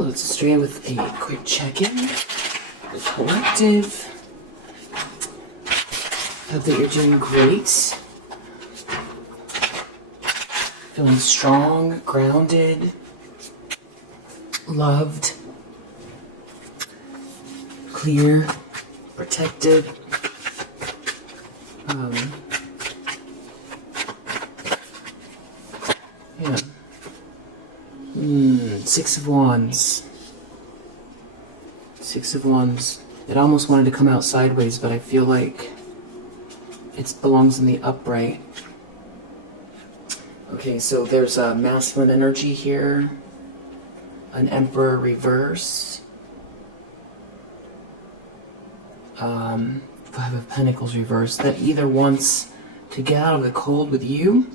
let's start with a quick check-in. The collective. Hope that you're doing great. Feeling strong, grounded, loved, clear, protected. Yeah. Six of Wands. Six of Wands. It almost wanted to come out sideways, but I feel like it belongs in the upright. Okay, so there's a masculine energy here. An Emperor reverse. Five of Pentacles reverse. That either wants to get out of the cold with you,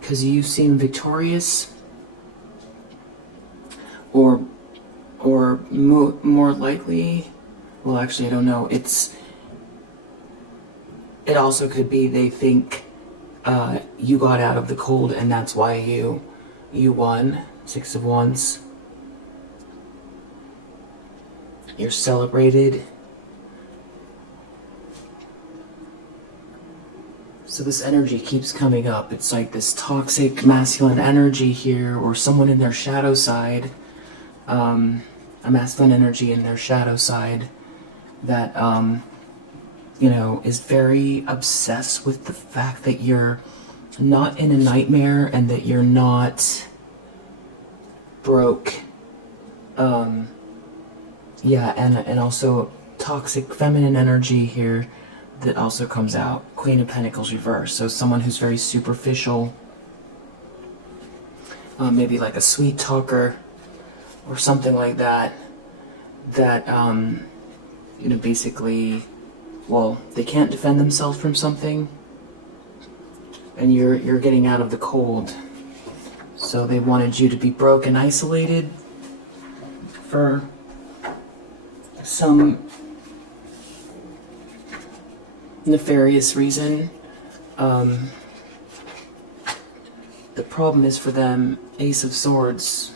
because you seem victorious, or more likely, well, actually, I don't know. It also could be they think you got out of the cold, and that's why you won. Six of Wands. You're celebrated. So this energy keeps coming up. It's like this toxic masculine energy here, or someone in their shadow side, a masculine energy in their shadow side that, you know, is very obsessed with the fact that you're not in a nightmare and that you're not broke. Yeah, and also toxic feminine energy here that also comes out. Queen of Pentacles reverse. So someone who's very superficial, maybe like a sweet talker or something like that, that, you know, basically, well, they can't defend themselves from something, and you're getting out of the cold. So they wanted you to be broke and isolated for some nefarious reason. The problem is for them, Ace of Swords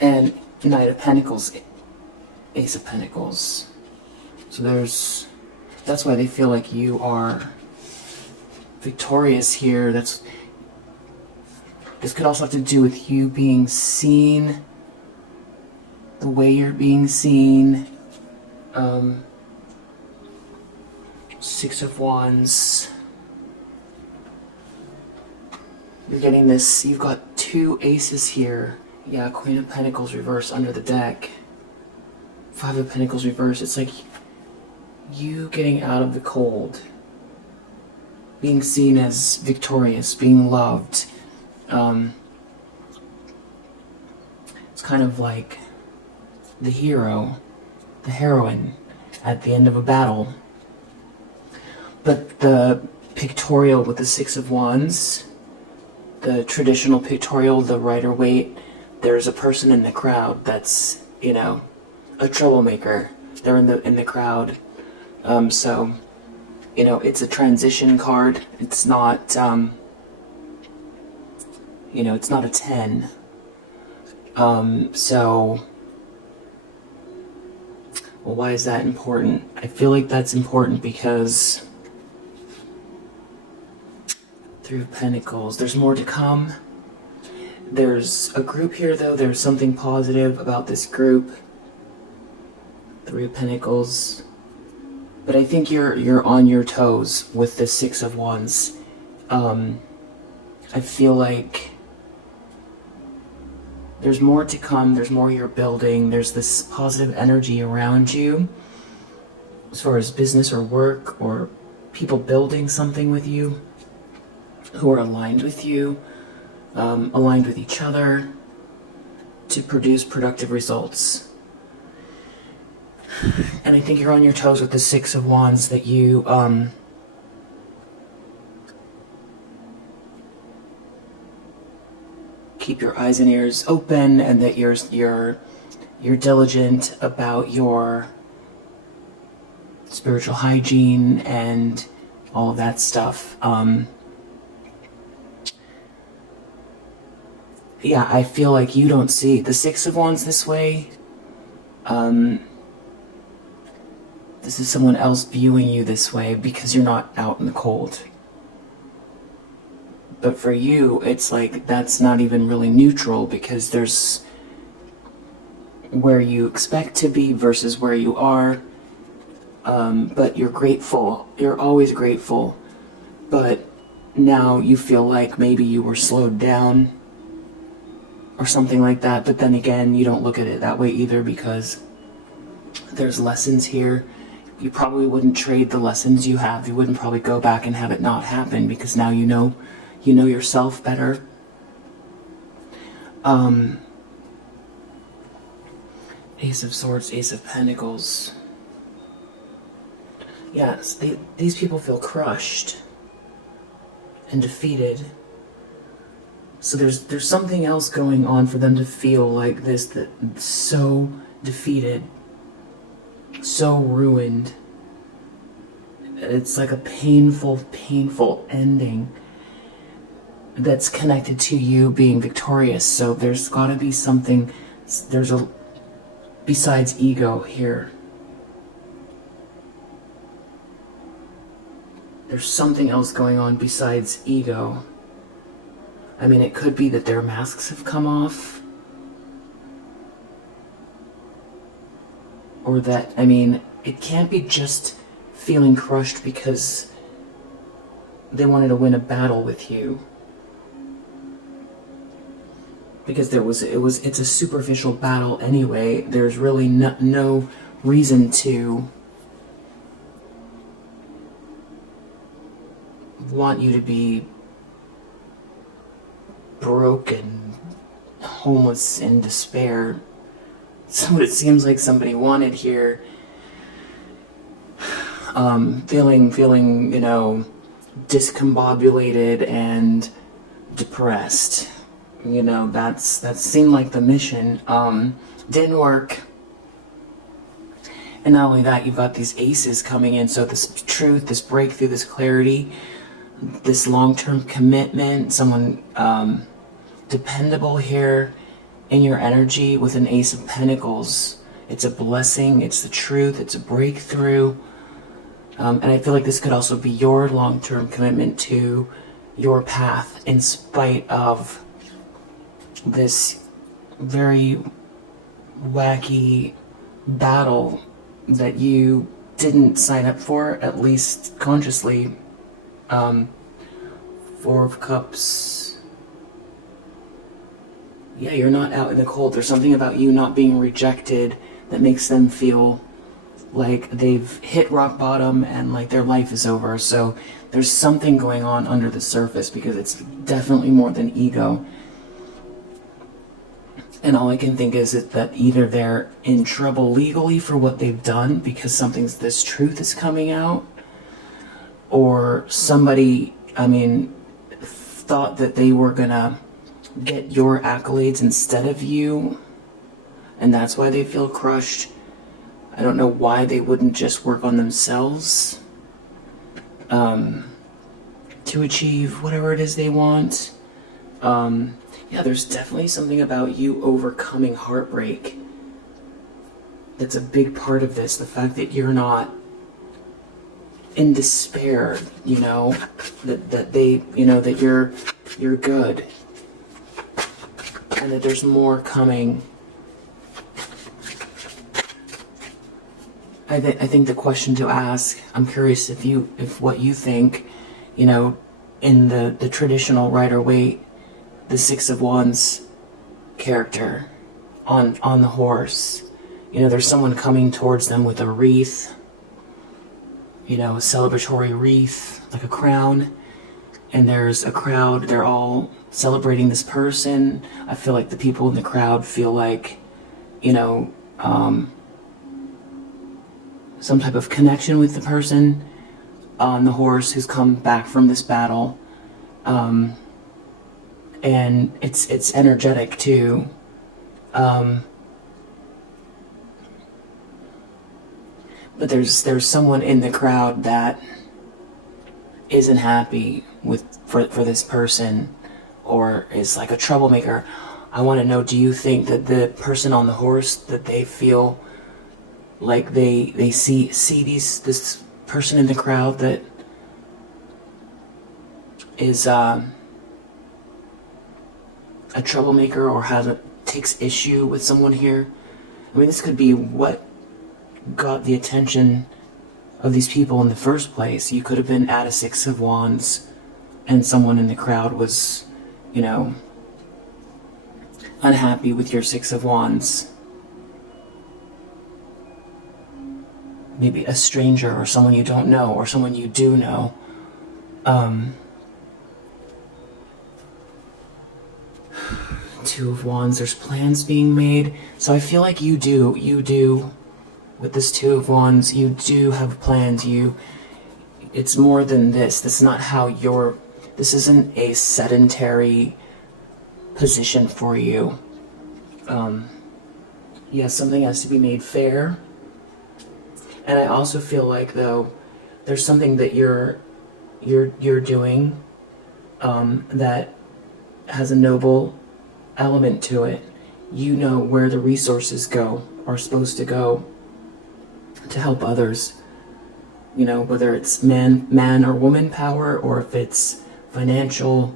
and Knight of Pentacles, Ace of Pentacles. So that's why they feel like you are victorious here. This could also have to do with you being seen, the way you're being seen. Six of Wands. You're getting this, you've got two aces here. Yeah, Queen of Pentacles reverse under the deck. Five of Pentacles reverse. It's like you getting out of the cold. Being seen as victorious, being loved. It's kind of like the hero, the heroine at the end of a battle. But the pictorial with the Six of Wands, the traditional pictorial, the Rider-Waite, there's a person in the crowd that's, you know, a troublemaker. They're in the crowd. So, you know, it's a transition card. It's not, you know, it's not a 10. So, well, why is that important? I feel like that's important because Three of Pentacles, there's more to come. There's a group here, though. There's something positive about this group. Three of Pentacles. But I think you're on your toes with the Six of Wands. I feel like there's more to come. There's more you're building. There's this positive energy around you as far as business or work or people building something with you who are aligned with you, aligned with each other to produce productive results. And I think you're on your toes with the Six of Wands, that you keep your eyes and ears open, and that you're diligent about your spiritual hygiene and all of that stuff. yeah, I feel like you don't see the Six of Wands this way. This is someone else viewing you this way because you're not out in the cold. But for you, it's like that's not even really neutral, because there's where you expect to be versus where you are. But you're grateful. You're always grateful. But now you feel like maybe you were slowed down or something like that. But then again, you don't look at it that way either, because there's lessons here. You probably wouldn't trade the lessons you have. You wouldn't probably go back and have it not happen, because now you know yourself better. Ace of Swords, Ace of Pentacles. Yes, these people feel crushed and defeated. So there's something else going on for them to feel like this, that so defeated, so ruined. It's like a painful, painful ending that's connected to you being victorious. So there's got to be something, besides ego here. There's something else going on besides ego. I mean, it could be that their masks have come off. Or that, I mean, it can't be just feeling crushed because they wanted to win a battle with you. Because it's a superficial battle anyway. There's really no reason to want you to be broken, homeless, in despair. So it seems like somebody wanted here, feeling, discombobulated and depressed. That seemed like the mission. Didn't work. And not only that, you've got these aces coming in. So this truth, this breakthrough, this clarity, this long-term commitment, someone dependable here in your energy with an Ace of Pentacles. It's a blessing, it's the truth, it's a breakthrough. And I feel like this could also be your long-term commitment to your path, in spite of this very wacky battle that you didn't sign up for, at least consciously. Four of Cups. Yeah, you're not out in the cold. There's something about you not being rejected that makes them feel like they've hit rock bottom and like their life is over. So there's something going on under the surface, because it's definitely more than ego. And all I can think is that either they're in trouble legally for what they've done because this truth is coming out, or somebody, thought that they were gonna get your accolades instead of you, and that's why they feel crushed. I don't know why they wouldn't just work on themselves to achieve whatever it is they want. Yeah, there's definitely something about you overcoming heartbreak that's a big part of this. The fact that you're not in despair, that they, that you're good, and that there's more coming. I think the question to ask, I'm curious if what you think, in the traditional Rider-Waite, the Six of Wands character on the horse, there's someone coming towards them with a wreath, a celebratory wreath, like a crown, and there's a crowd, they're all celebrating this person. I feel like the people in the crowd feel like, some type of connection with the person on the horse who's come back from this battle. And it's energetic too. But there's someone in the crowd that isn't happy for this person, or is like a troublemaker. I want to know, do you think that the person on the horse, that they feel like they see this person in the crowd that is a troublemaker or takes issue with someone here? I mean, this could be what got the attention of these people in the first place. You could have been at a Six of Wands and someone in the crowd was, you know, unhappy with your Six of Wands. Maybe a stranger or someone you don't know or someone you do know. Two of Wands, there's plans being made. So I feel like you do, with this Two of Wands, you do have plans. It's more than this. This is not how this isn't a sedentary position for you. Yes, something has to be made fair. And I also feel like, though, there's something that you're doing that has a noble element to it. You know where the resources are supposed to go to help others. You know, whether it's man or woman power, or if it's financial,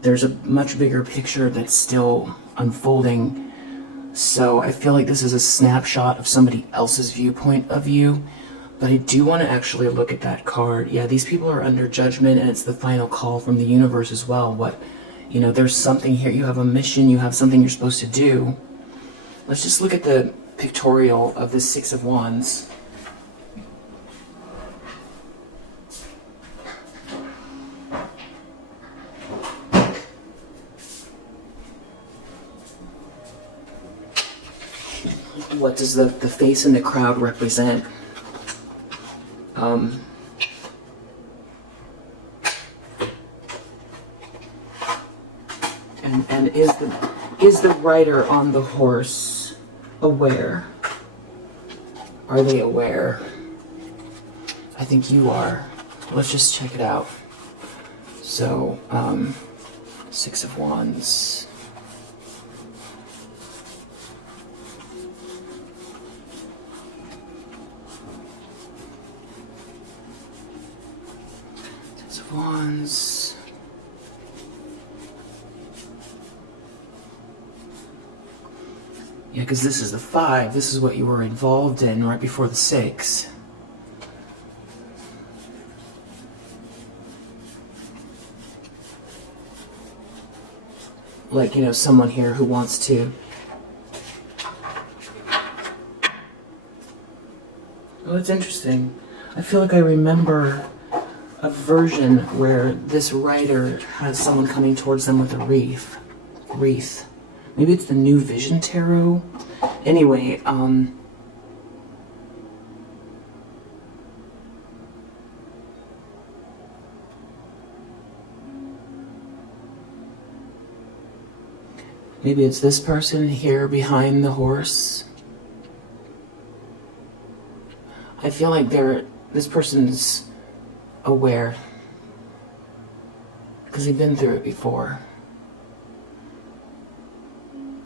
there's a much bigger picture that's still unfolding. So I feel like this is a snapshot of somebody else's viewpoint of you, but I do want to actually look at that card. Yeah, these people are under judgment, and it's the final call from the universe as well. There's something here. You have a mission, you have something you're supposed to do. Let's just look at the pictorial of the Six of Wands. What does the face in the crowd represent? And is the rider on the horse aware? Are they aware? I think you are. Let's just check it out. So, Six of Wands. Six of Wands. Yeah, because this is the 5. This is what you were involved in right before the 6. Like, someone here who wants to... Oh, it's interesting. I feel like I remember a version where this writer has someone coming towards them with a wreath. Maybe it's the New Vision Tarot. Anyway, maybe it's this person here behind the horse. I feel like this person's aware because they've been through it before.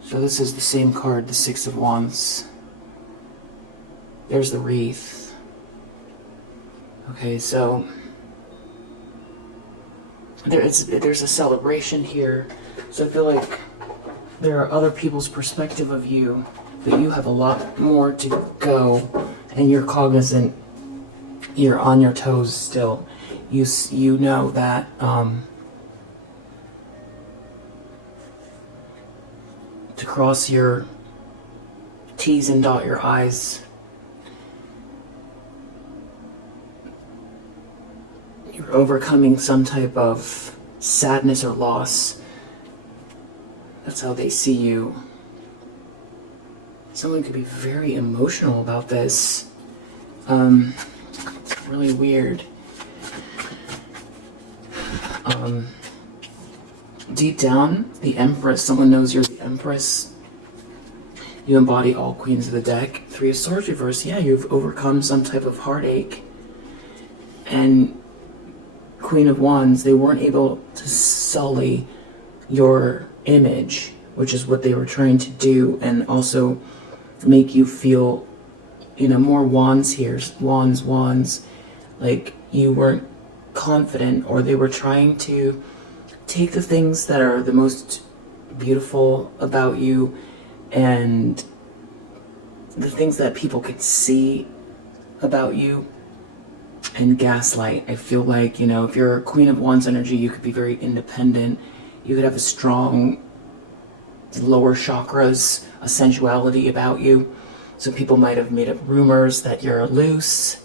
So this is the same card, the Six of Wands. There's the wreath. Okay, so there's a celebration here. So I feel like there are other people's perspective of you, but you have a lot more to go, and you're cognizant. You're on your toes still. You know that to cross your T's and dot your I's. You're overcoming some type of sadness or loss. That's how they see you. Someone could be very emotional about this. It's really weird. Deep down, the Empress, someone knows you're the Empress. You embody all queens of the deck. 3 of Swords reverse, yeah, you've overcome some type of heartache. And Queen of Wands, they weren't able to sully your image which is what they were trying to do, and also make you feel, more wands here, wands, like you weren't confident, or they were trying to take the things that are the most beautiful about you and the things that people could see about you and gaslight. I feel like, if you're a Queen of Wands energy, you could be very independent. You could have a strong lower chakras, a sensuality about you. So people might have made up rumors that you're loose.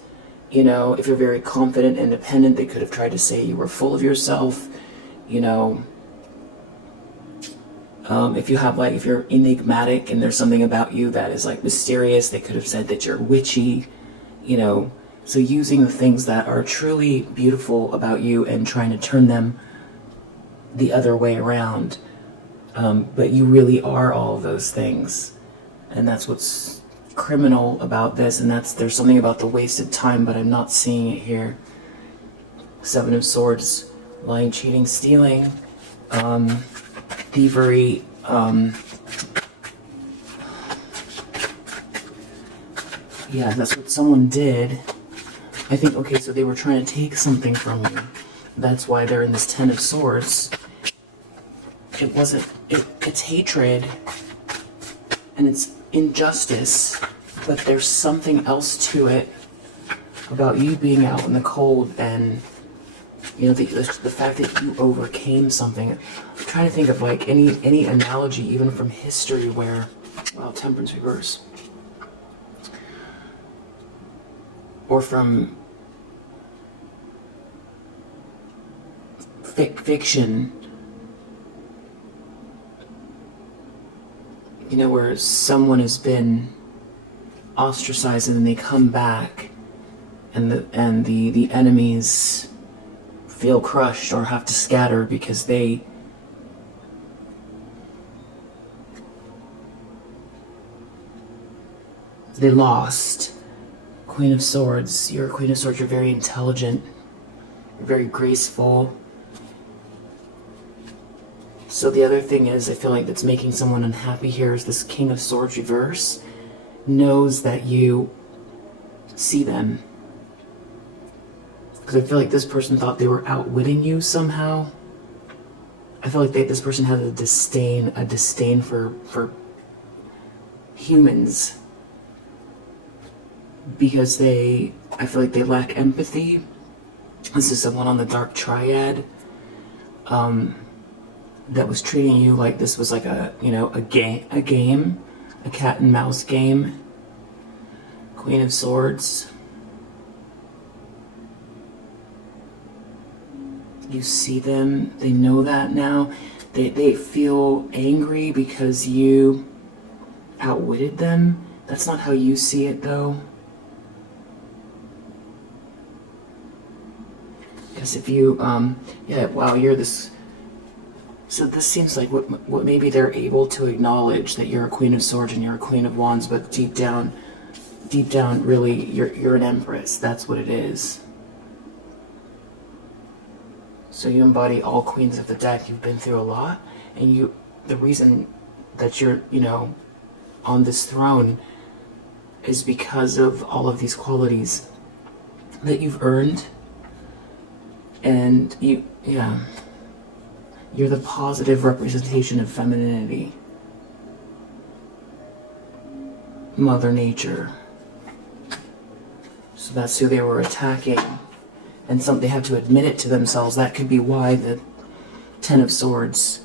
If you're very confident, independent, they could have tried to say you were full of yourself. If you're enigmatic and there's something about you that is like mysterious, they could have said that you're witchy, So using the things that are truly beautiful about you and trying to turn them the other way around. But you really are all of those things. And that's what's criminal about this. And there's something about the wasted time, but I'm not seeing it here. Seven of Swords, lying, cheating, stealing, thievery, yeah, that's what someone did. I think, okay, so they were trying to take something from you. That's why they're in this Ten of Swords. It's hatred and it's injustice, but there's something else to it about you being out in the cold and, the fact that you overcame something. I'm trying to think of like any analogy, even from history where, well, Temperance reverse. Or from fiction, where someone has been ostracized and then they come back and the enemies feel crushed or have to scatter because they lost. Queen of Swords. You're a Queen of Swords. You're very intelligent. You're very graceful. So the other thing is, I feel like that's making someone unhappy here is this King of Swords reverse knows that you see them. Because I feel like this person thought they were outwitting you somehow. I feel like this person has a disdain for humans. Because I feel like they lack empathy. This is someone on the Dark Triad that was treating you like this was like a game, a cat and mouse game. Queen of Swords. You see them, they know that now. They feel angry because you outwitted them. That's not how you see it though. Because if you, you're this, so this seems like what maybe they're able to acknowledge that you're a Queen of Swords and you're a Queen of Wands, but deep down, really, you're an Empress. That's what it is. So you embody all queens of the deck. You've been through a lot, and the reason that you're, on this throne is because of all of these qualities that you've earned. And you're the positive representation of femininity. Mother Nature. So that's who they were attacking. And they have to admit it to themselves. That could be why the Ten of Swords.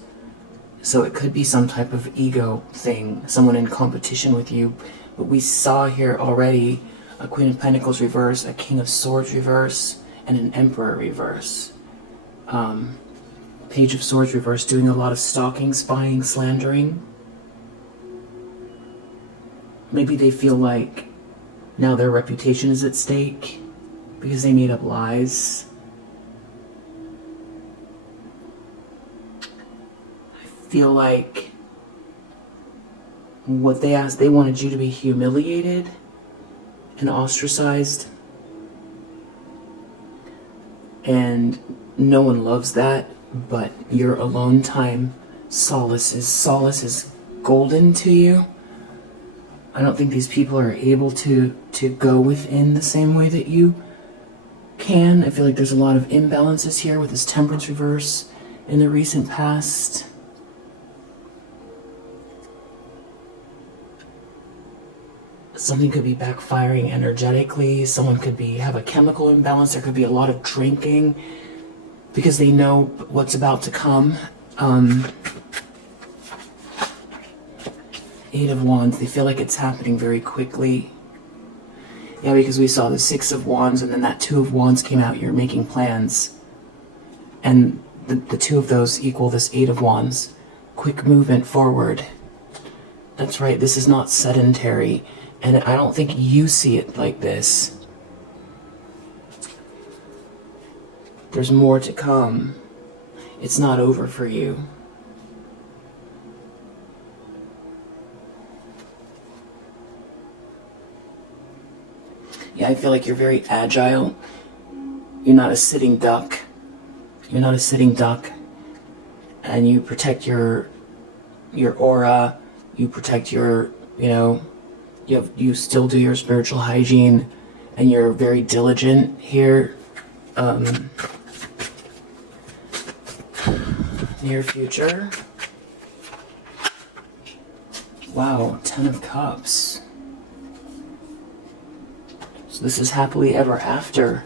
So it could be some type of ego thing, someone in competition with you. But we saw here already a Queen of Pentacles reverse, a King of Swords reverse, and an Emperor reverse. Page of Swords reverse, doing a lot of stalking, spying, slandering. Maybe they feel like now their reputation is at stake because they made up lies. I feel like what they asked, they wanted you to be humiliated and ostracized. And no one loves that, but your alone time Solace is golden to you. I don't think these people are able to go within the same way that you can. I feel like there's a lot of imbalances here with this Temperance reverse in the recent past. Something could be backfiring energetically. Someone could have a chemical imbalance. There could be a lot of drinking because they know what's about to come. Eight of Wands, they feel like it's happening very quickly. Yeah, because we saw the Six of Wands and then that Two of Wands came out. You're making plans. And the two of those equal this Eight of Wands. Quick movement forward. That's right, this is not sedentary. And I don't think you see it like this. There's more to come. It's not over for you. Yeah, I feel like you're very agile. You're not a sitting duck. You're not a sitting duck. And you protect your aura. You protect your, you still do your spiritual hygiene, and you're very diligent here. Near future. Wow, 10 of Cups. So this is happily ever after.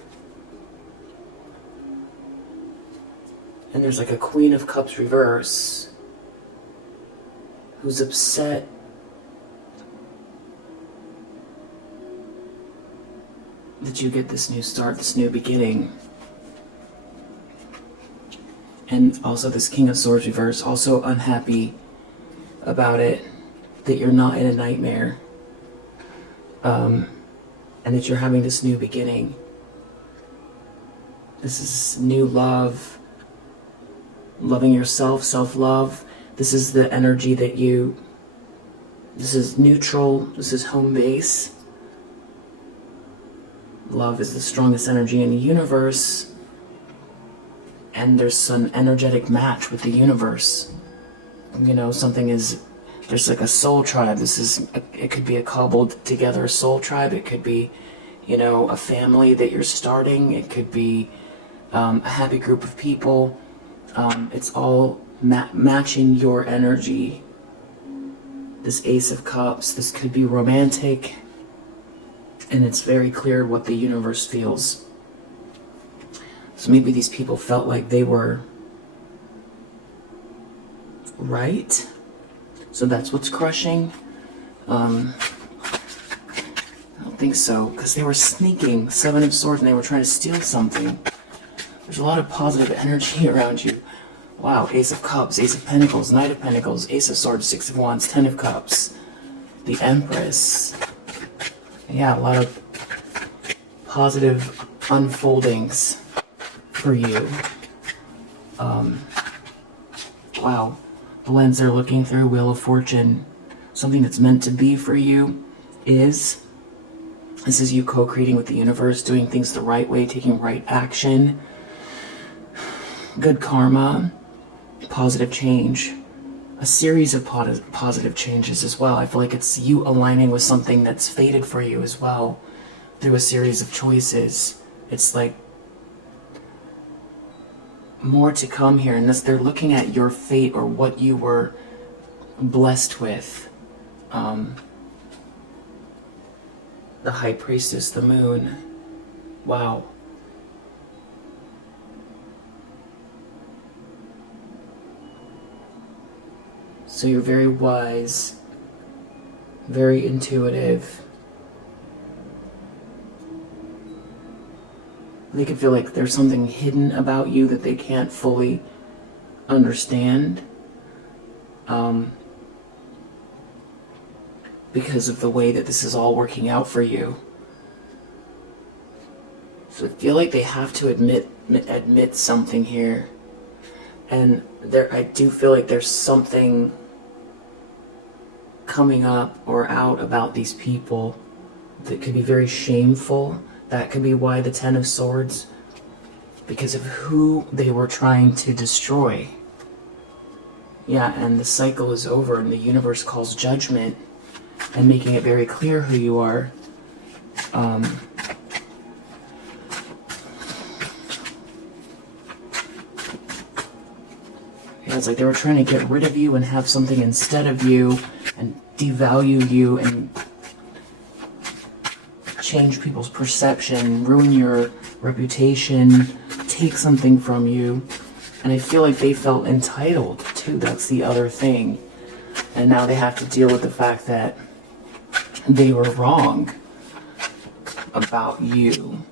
And there's like a Queen of Cups reverse who's upset that you get this new start, this new beginning. And also this King of Swords reverse, also unhappy about it, that you're not in a nightmare, and that you're having this new beginning. This is new love, loving yourself, self-love. This is the energy that this is neutral, this is home base. Love is the strongest energy in the universe, and there's an energetic match with the universe. There's like a soul tribe. It could be a cobbled together soul tribe. It could be, a family that you're starting. It could be a happy group of people. It's all matching your energy. This Ace of Cups, this could be romantic. And it's very clear what the universe feels. So maybe these people felt like they were right. So that's what's crushing. I don't think so, because they were sneaking. Seven of Swords, and they were trying to steal something. There's a lot of positive energy around you. Wow, Ace of Cups, Ace of Pentacles, Knight of Pentacles, Ace of Swords, Six of Wands, 10 of Cups, the Empress. Yeah, a lot of positive unfoldings for you. Wow, the lens they're looking through, Wheel of Fortune, something that's meant to be for you this is you co-creating with the universe, doing things the right way, taking right action, good karma, positive change, a series of positive changes as well. I feel like it's you aligning with something that's fated for you as well through a series of choices. It's like more to come here, and they're looking at your fate or what you were blessed with. The High Priestess, the Moon. Wow. So you're very wise, very intuitive. They can feel like there's something hidden about you that they can't fully understand, because of the way that this is all working out for you. So I feel like they have to admit something here. And I do feel like there's something coming up or out about these people that could be very shameful. That could be why the 10 of Swords, because of who they were trying to destroy. Yeah, and the cycle is over, and the universe calls judgment and making it very clear who you are. Yeah, it's like they were trying to get rid of you and have something instead of you and devalue you and change people's perception, ruin your reputation, take something from you. And I feel like they felt entitled too. That's the other thing. And now they have to deal with the fact that they were wrong about you.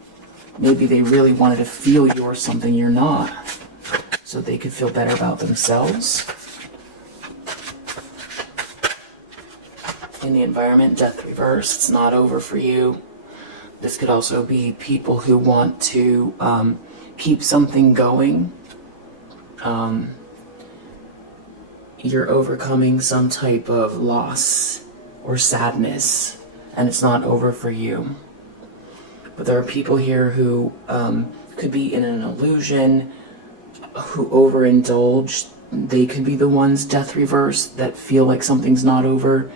Maybe they really wanted to feel you were something you're not, so they could feel better about themselves. In the environment, death reverse, it's not over for you. This could also be people who want to keep something going. You're overcoming some type of loss or sadness, and it's not over for you. But there are people here who could be in an illusion, who overindulge. They could be the ones, death reverse, that feel like something's not over.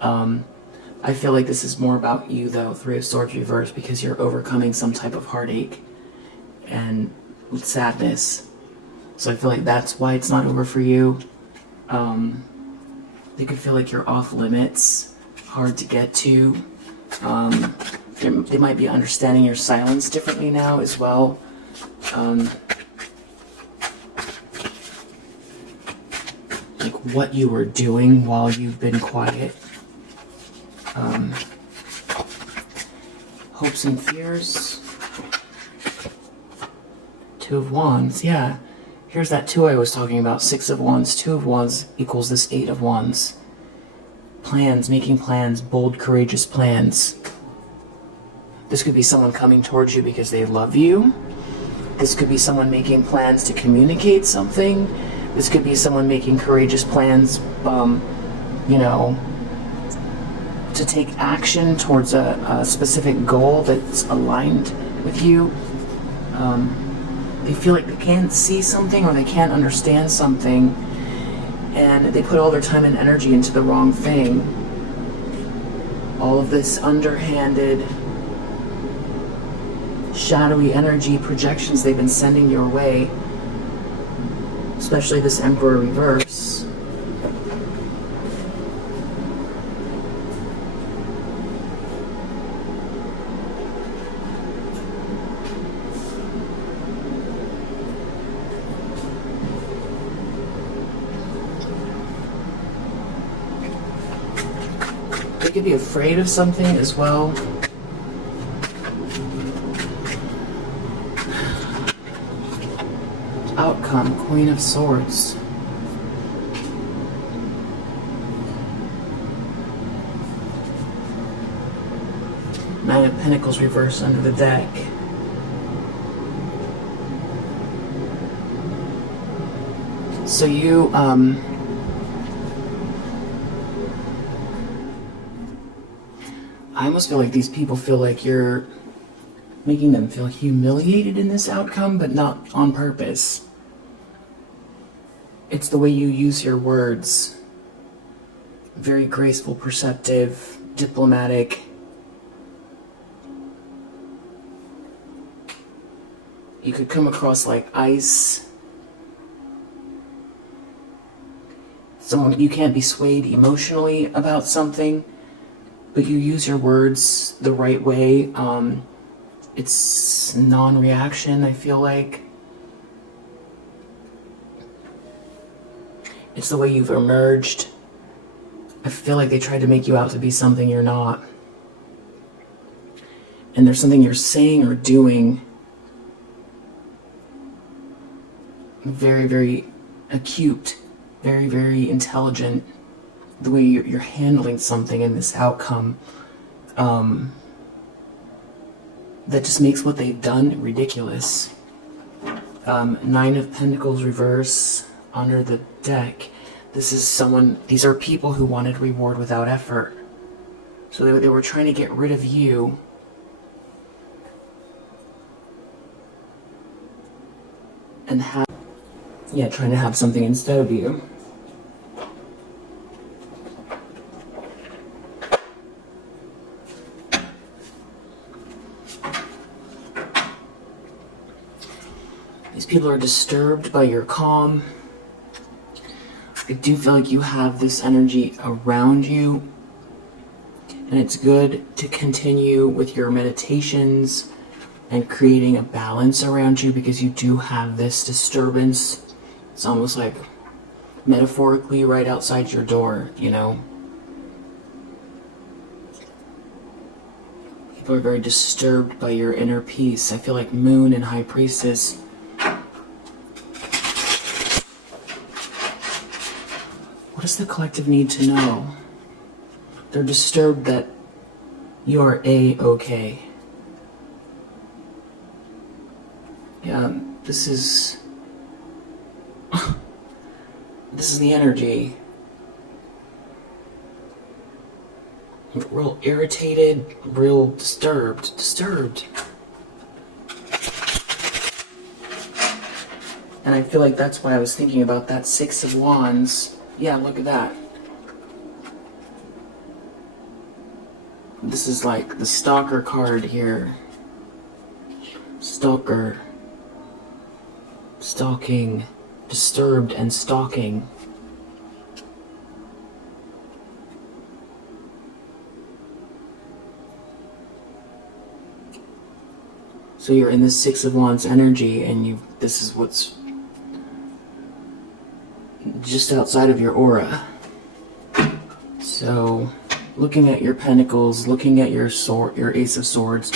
I feel like this is more about you, though, Three of Swords reverse, because you're overcoming some type of heartache and sadness. So I feel like that's why it's not over for you. They could feel like you're off limits, hard to get to. They might be understanding your silence differently now as well. Like what you were doing while you've been quiet. Hopes and fears. Two of Wands, yeah. Here's that two I was talking about, Six of Wands. Two of Wands equals this Eight of Wands. Plans, making plans, bold, courageous plans. This could be someone coming towards you because they love you. This could be someone making plans to communicate something. This could be someone making courageous plans, to take action towards a specific goal that's aligned with you. They feel like they can't see something or they can't understand something, and they put all their time and energy into the wrong thing. All of this underhanded, shadowy energy projections they've been sending your way, especially this Emperor reverse. They could be afraid of something as well. Outcome, Queen of Swords. Nine of Pentacles reversed under the deck. So you, I almost feel like these people feel like you're making them feel humiliated in this outcome, but not on purpose. It's the way you use your words. Very graceful, perceptive, diplomatic. You could come across like ice. Someone, you can't be swayed emotionally about something, but you use your words the right way. It's non-reaction, I feel like. It's the way you've emerged. I feel like they tried to make you out to be something you're not. And there's something you're saying or doing very, very acute, very, very intelligent. The way you're handling something in this outcome, that just makes what they've done ridiculous. Nine of Pentacles reverse under the deck. These are people who wanted reward without effort. So they were trying to get rid of you. And trying to have something instead of you. People are disturbed by your calm. I do feel like you have this energy around you, and it's good to continue with your meditations and creating a balance around you, because you do have this disturbance. It's almost like metaphorically right outside your door, you know. People are very disturbed by your inner peace. I feel like Moon and High Priestess. What does the collective need to know? They're disturbed that you are A-okay. Yeah, this is the energy. Real irritated, real disturbed. And I feel like that's why I was thinking about that Six of Wands. Yeah, look at that. This is like the stalker card here. Stalker. Stalking. Disturbed and stalking. So you're in the Six of Wands energy, and this is what's just outside of your aura. So, looking at your pentacles, looking at your sword, your Ace of Swords,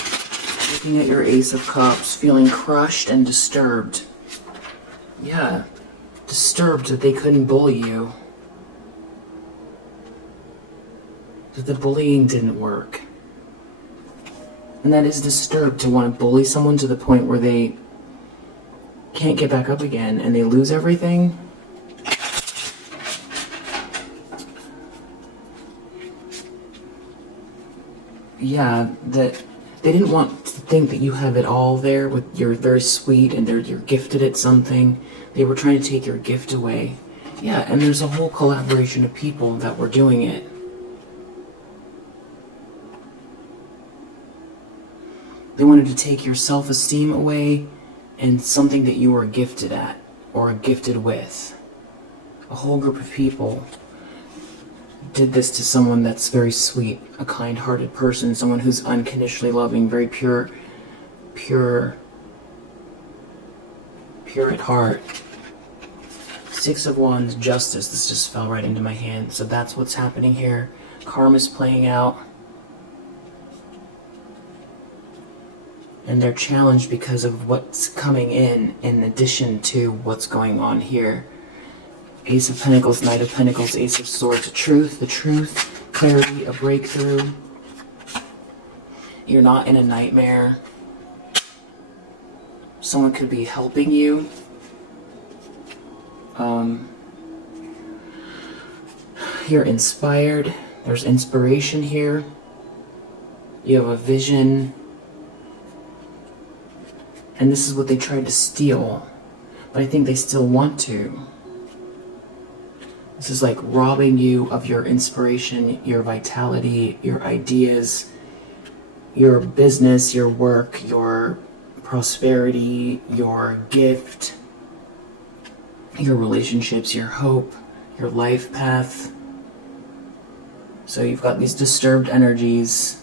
looking at your Ace of Cups, feeling crushed and disturbed. Yeah, disturbed that they couldn't bully you. That the bullying didn't work. And that is disturbed to want to bully someone to the point where they can't get back up again and they lose everything. Yeah, that they didn't want to think that you have it all there, with you're very sweet and you're gifted at something. They were trying to take your gift away. Yeah, and there's a whole collaboration of people that were doing it. They wanted to take your self-esteem away and something that you were gifted at or gifted with. A whole group of people did this to someone that's very sweet, a kind-hearted person, someone who's unconditionally loving, very pure at heart. Six of Wands, Justice. This just fell right into my hand. So that's what's happening here. Karma's playing out. And they're challenged because of what's coming in addition to what's going on here. Ace of Pentacles, Knight of Pentacles, Ace of Swords, the truth, clarity, a breakthrough. You're not in a nightmare. Someone could be helping you. You're inspired. There's inspiration here. You have a vision. And this is what they tried to steal. But I think they still want to. This is like robbing you of your inspiration, your vitality, your ideas, your business, your work, your prosperity, your gift, your relationships, your hope, your life path. So you've got these disturbed energies.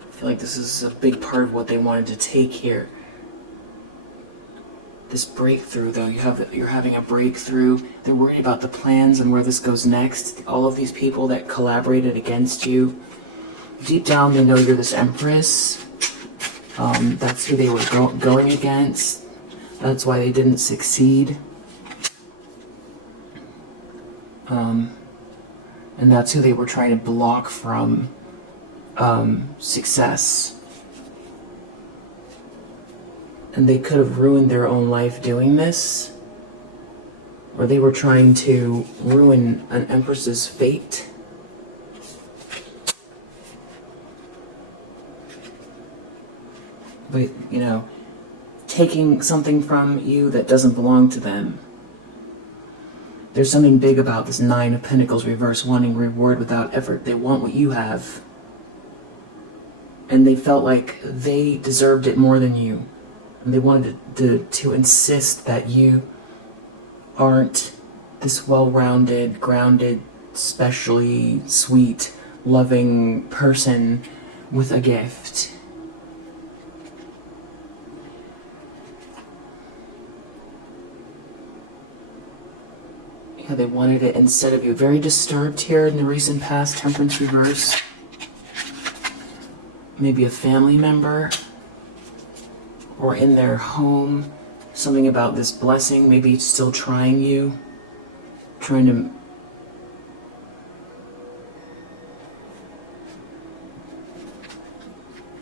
I feel like this is a big part of what they wanted to take here. This breakthrough, though, you're having a breakthrough. They're worried about the plans and where this goes next. All of these people that collaborated against you, deep down they know you're this Empress. That's who they were going against. That's why they didn't succeed. And that's who they were trying to block from success. And they could have ruined their own life doing this. Or they were trying to ruin an Empress's fate. But, you know, taking something from you that doesn't belong to them. There's something big about this Nine of Pentacles reverse, wanting reward without effort. They want what you have. and they felt like they deserved it more than you. And they wanted to insist that you aren't this well-rounded, grounded, specially sweet, loving person with a gift. Yeah, they wanted it instead of you. Very disturbed here in the recent past, Temperance reverse. Maybe a family member or in their home. Something about this blessing, maybe it's still trying you, trying to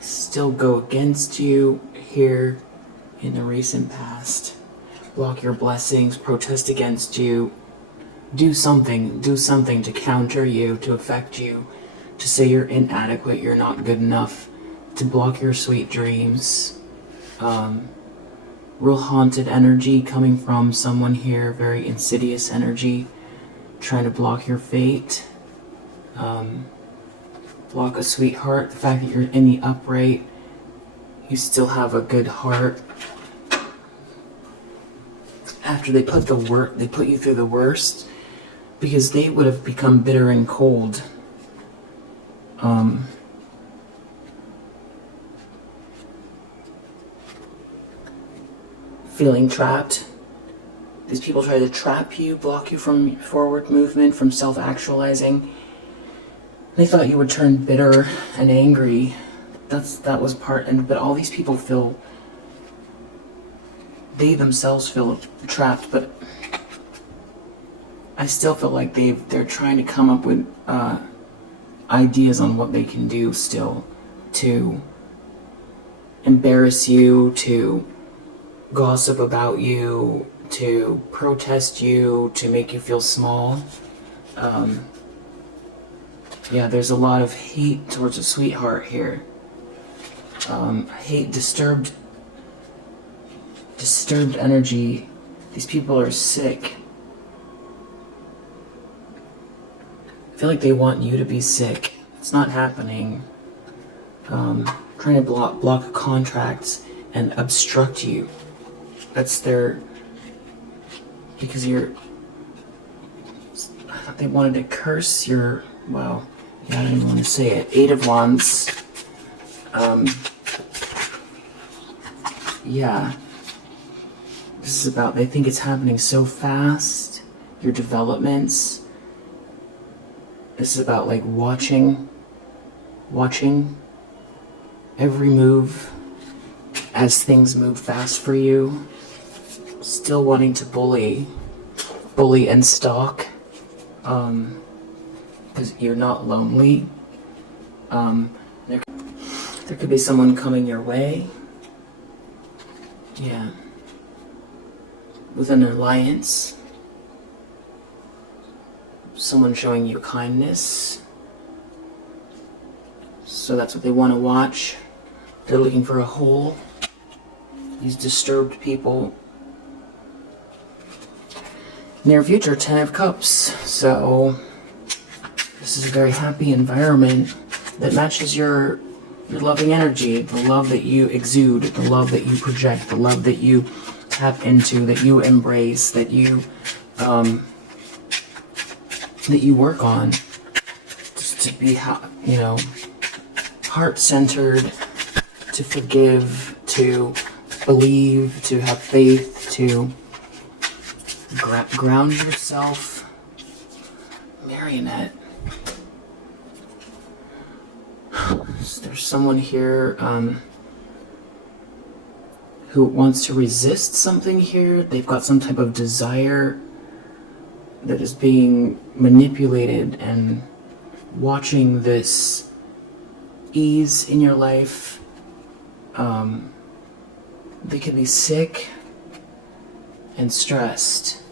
still go against you here in the recent past. Block your blessings, protest against you, do something to counter you, to affect you, to say you're inadequate, you're not good enough, to block your sweet dreams. Real haunted energy coming from someone here, very insidious energy, trying to block your fate, block a sweetheart, the fact that you're in the upright, you still have a good heart. After they put you through the worst, because they would have become bitter and cold. Feeling trapped. These people try to trap you, block you from forward movement, from self-actualizing. They thought you would turn bitter and angry. That was part, but all these people they themselves feel trapped, but I still feel like they're trying to come up with ideas on what they can do still to embarrass you, to gossip about you, to protest you, to make you feel small. Yeah, there's a lot of hate towards a sweetheart here. Hate, disturbed energy. These people are sick. I feel like they want you to be sick. It's not happening. Trying to block contracts and obstruct you. That's their, because I thought they wanted to curse your, well, yeah, I don't even want to say it. 8 of Wands. Yeah. This is about, they think it's happening so fast. Your developments. This is about like watching every move as things move fast for you. Still wanting to bully and stalk, because you're not lonely. There could be someone coming your way. Yeah. With an alliance. Someone showing you kindness. So that's what they want to watch. They're looking for a hole. These disturbed people. Near future, 10 of Cups. So this is a very happy environment that matches your loving energy, the love that you exude, the love that you project, the love that you tap into, that you embrace, that you work on, just to be, heart-centered, to forgive, to believe, to have faith, to ground yourself. Marionette. There's someone here who wants to resist something here. They've got some type of desire that is being manipulated, and watching this ease in your life. They could be sick and stressed.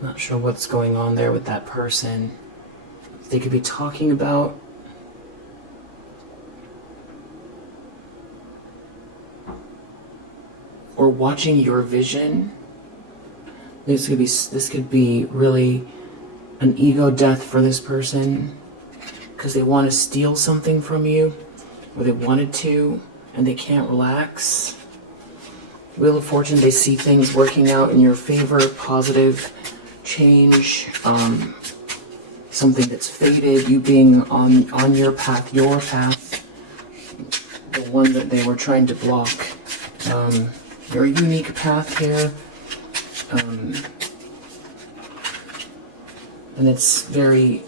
Not sure what's going on there with that person. They could be talking about or watching your vision. This could be really an ego death for this person. because they want to steal something from you, or they wanted to, and they can't relax. Wheel of Fortune, they see things working out in your favor, positive change, something that's faded, you being on your path, the one that they were trying to block. Your unique path here. And it's very,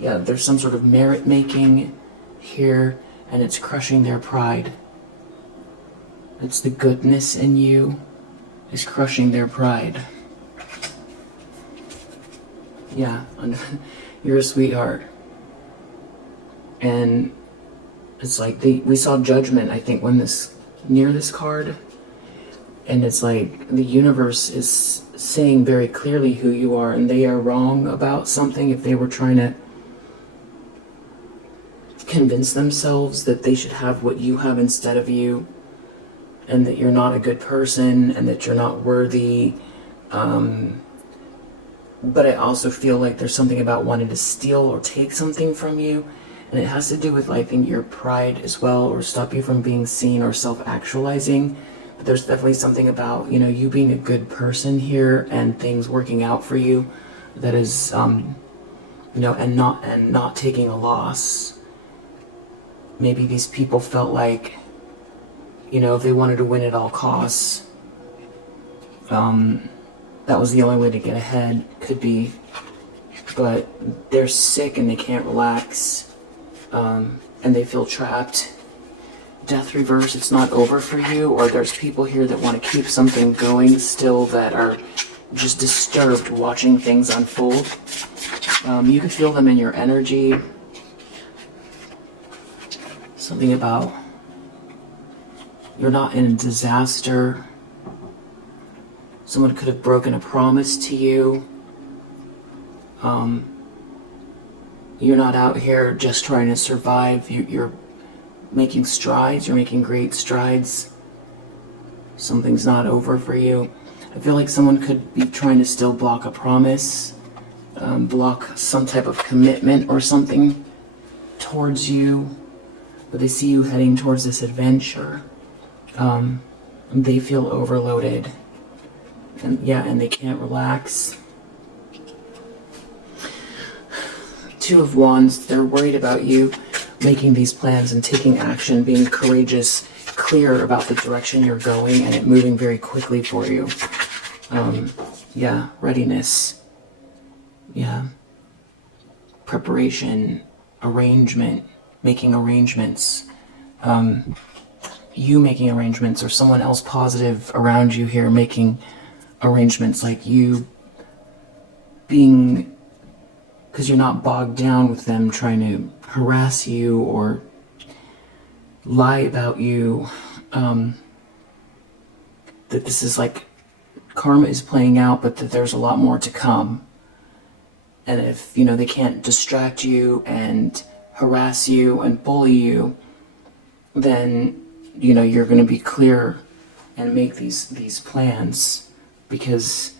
yeah, there's some sort of merit making here, and it's crushing their pride. It's the goodness in you is crushing their pride. Yeah, you're a sweetheart. And it's like we saw judgment, I think, when near this card. And it's like the universe is saying very clearly who you are, and they are wrong about something if they were trying to convince themselves that they should have what you have instead of you, and that you're not a good person, and that you're not worthy. But I also feel like there's something about wanting to steal or take something from you, and it has to do with, I think, your pride as well, or stop you from being seen or self-actualizing. But there's definitely something about, you being a good person here and things working out for you that is, and not taking a loss. Maybe these people felt like, if they wanted to win at all costs, that was the only way to get ahead, could be. But they're sick and they can't relax, and they feel trapped. Death reverse, it's not over for you, or there's people here that want to keep something going still that are just disturbed watching things unfold. You can feel them in your energy. Something about you're not in a disaster. Someone could have broken a promise to you. You're not out here just trying to survive. You're making strides. You're making great strides. Something's not over for you. I feel like someone could be trying to still block a promise, block some type of commitment or something towards you, but they see you heading towards this adventure. They feel overloaded, and they can't relax. Two of Wands, they're worried about you making these plans and taking action, being courageous, clear about the direction you're going, and it moving very quickly for you. Readiness. Yeah. Preparation, arrangement, making arrangements. You making arrangements, or someone else positive around you here making arrangements, like you being, because you're not bogged down with them trying to harass you or lie about you, that this is like karma is playing out, but that there's a lot more to come. And if, they can't distract you and harass you and bully you, then, you're going to be clear and make these plans, because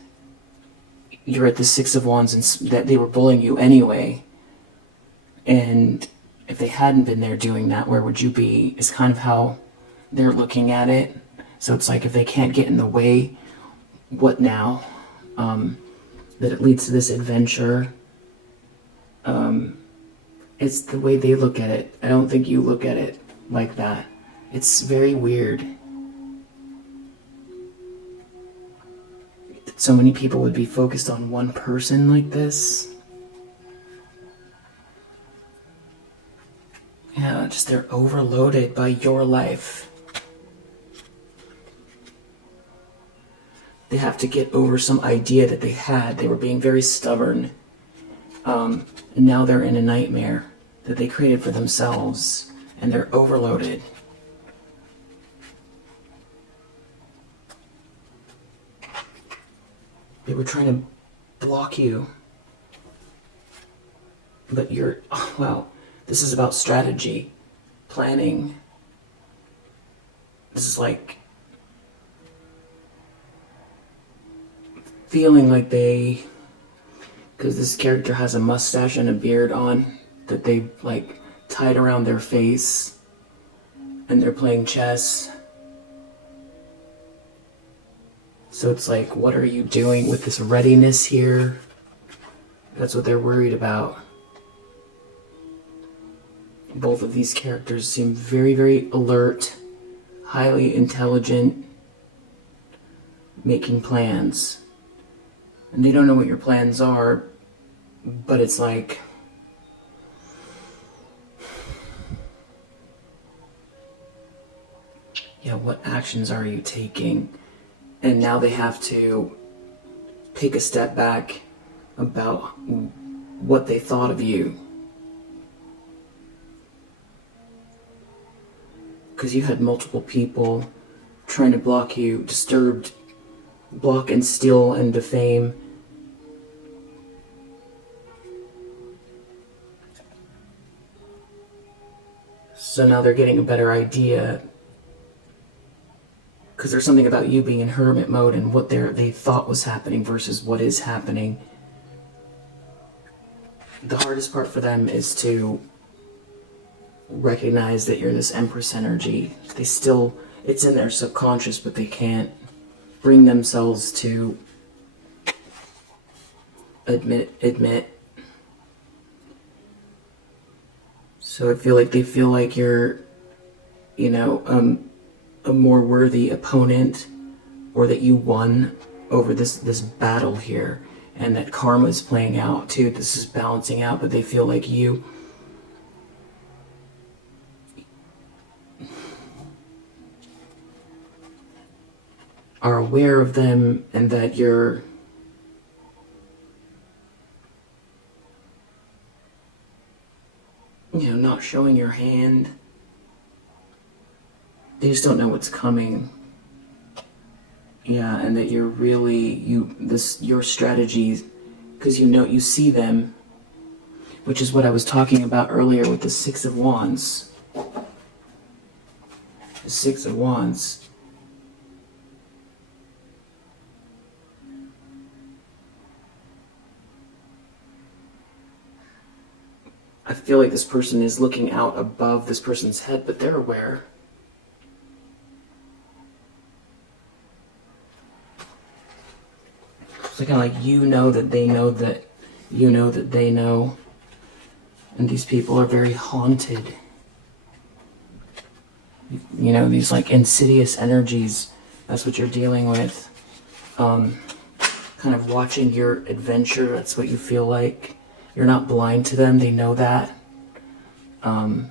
you're at the Six of Wands and that they were bullying you anyway. And if they hadn't been there doing that, where would you be, is kind of how they're looking at it. So it's like, if they can't get in the way, what now? That it leads to this adventure. It's the way they look at it. I don't think you look at it like that. It's very weird. So many people would be focused on one person like this. Yeah, just they're overloaded by your life. They have to get over some idea that they had. They were being very stubborn. And now they're in a nightmare that they created for themselves. And they're overloaded. They were trying to block you. But this is about strategy, planning. This is like feeling like because this character has a mustache and a beard on, that they like tied around their face, and they're playing chess. So it's like, what are you doing with this readiness here? That's what they're worried about. Both of these characters seem very, very alert, highly intelligent, making plans. And they don't know what your plans are, but it's like, yeah, what actions are you taking? And now they have to take a step back about what they thought of you. Because you had multiple people trying to block you, block and steal and defame. So now they're getting a better idea. Because there's something about you being in hermit mode and what they thought was happening versus what is happening. The hardest part for them is to recognize that you're this Empress energy. It's in their subconscious, but they can't bring themselves to admit. So I feel like they feel like you're, a more worthy opponent, or that you won over this battle here, and that karma is playing out too. This is balancing out, but they feel like you are aware of them, and that you're not showing your hand. They just don't know what's coming. Yeah, and that you're really, your strategies, because you see them, which is what I was talking about earlier with the Six of Wands. The Six of Wands. I feel like this person is looking out above this person's head, but they're aware. So kind of like that they know that that they know. And these people are very haunted. These like insidious energies. That's what you're dealing with. Kind of watching your adventure. That's what you feel like. You're not blind to them. They know that. Yeah,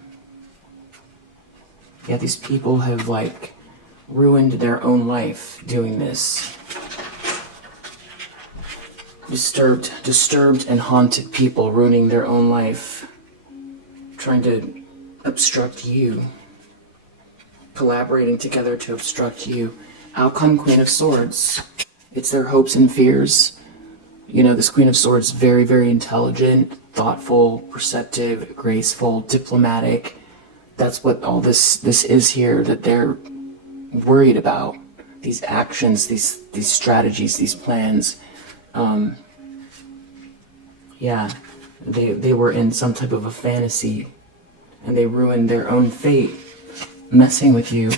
these people have like ruined their own life doing this. Disturbed and haunted people ruining their own life, trying to obstruct you, collaborating together to obstruct you. Outcome, Queen of Swords. It's their hopes and fears. This Queen of Swords, very, very intelligent, thoughtful, perceptive, graceful, diplomatic. That's what all this is here that they're worried about. These actions, these strategies, these plans. Yeah, they were in some type of a fantasy, and they ruined their own fate, messing with you.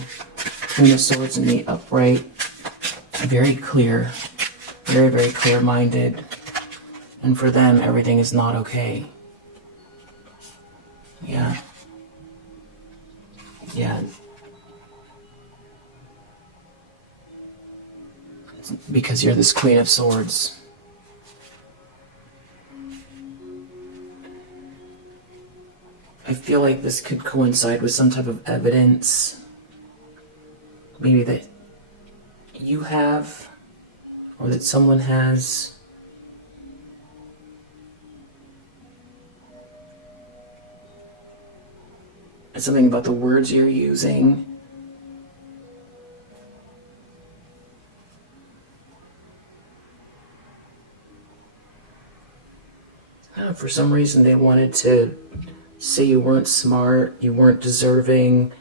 Queen of Swords in the upright, very clear, very, very clear-minded, and for them, everything is not okay. Yeah. Because you're this Queen of Swords. I feel like this could coincide with some type of evidence, maybe that you have, or that someone has. It's something about the words you're using. For some reason they wanted to say you weren't smart, you weren't deserving,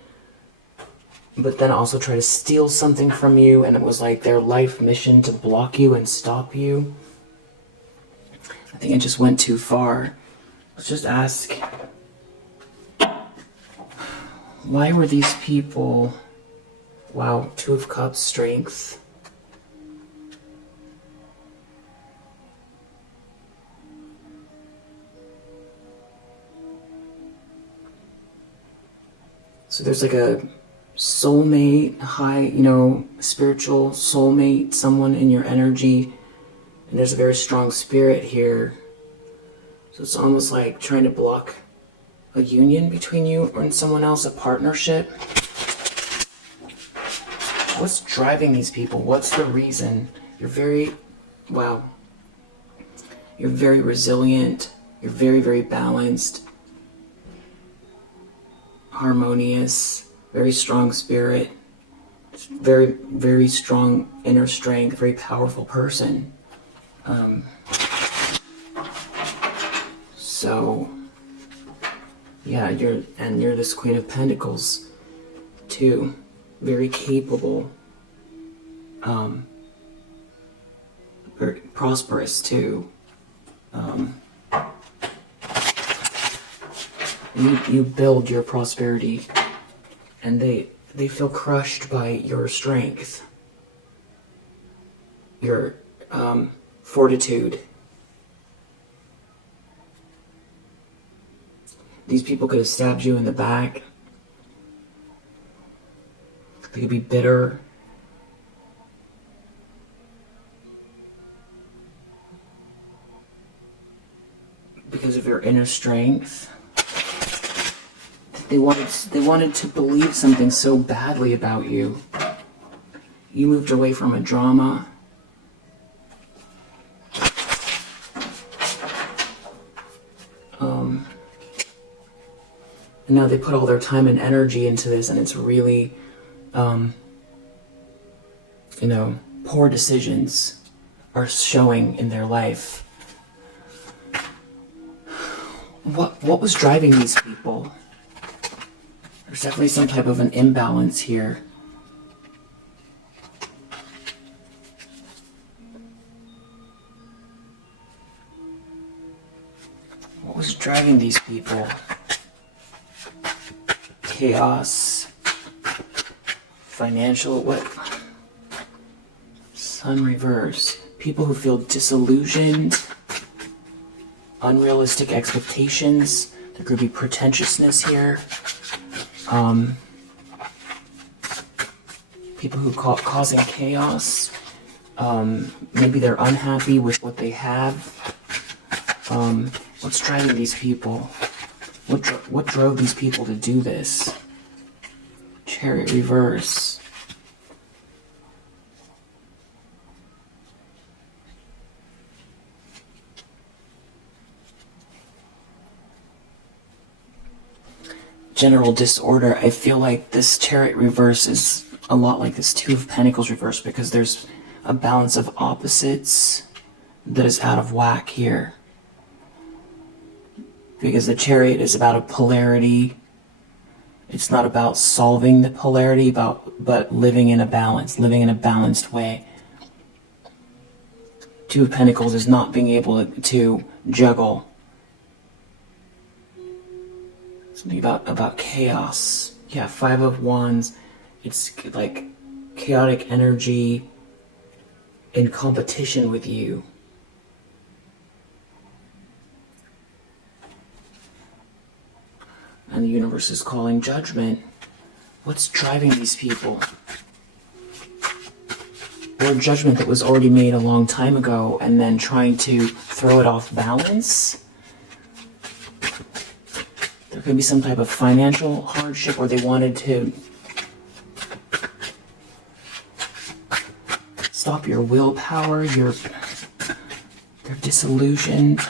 but then also try to steal something from you, and it was like their life mission to block you and stop you. I think it just went too far. Let's just ask Why were these people... Wow, Two of Cups, strength. So there's like a soulmate, high, spiritual soulmate, someone in your energy. And there's a very strong spirit here. So it's almost like trying to block a union between you and someone else, a partnership. What's driving these people? What's the reason? You're very resilient. You're very, very balanced, harmonious, very strong spirit, very, very strong inner strength, very powerful person. So, yeah, you're this Queen of Pentacles, too. Very capable, very prosperous too. You build your prosperity, and they feel crushed by your strength, your fortitude. These people could have stabbed you in the back. They could be bitter. Because of your inner strength. They wanted to believe something so badly about you. You moved away from a drama. And now they put all their time and energy into this, and it's really poor decisions are showing in their life. What was driving these people? There's definitely some type of an imbalance here. What was driving these people? Chaos. Financial, what? Sun reverse. People who feel disillusioned. Unrealistic expectations. There could be pretentiousness here. People who causing chaos. Maybe they're unhappy with what they have. What's driving these people? What drove these people to do this? Chariot reverse. General disorder. I feel like this Chariot reverse is a lot like this Two of Pentacles reverse, because there's a balance of opposites that is out of whack here. Because the Chariot is about a polarity. It's not about solving the polarity, but living in a balance, living in a balanced way. Two of Pentacles is not being able to juggle. Something about chaos. Yeah, Five of Wands. It's like chaotic energy in competition with you. And the universe is calling judgment. What's driving these people? Or judgment that was already made a long time ago and then trying to throw it off balance? There could be some type of financial hardship, or they wanted to stop your willpower, they're disillusioned.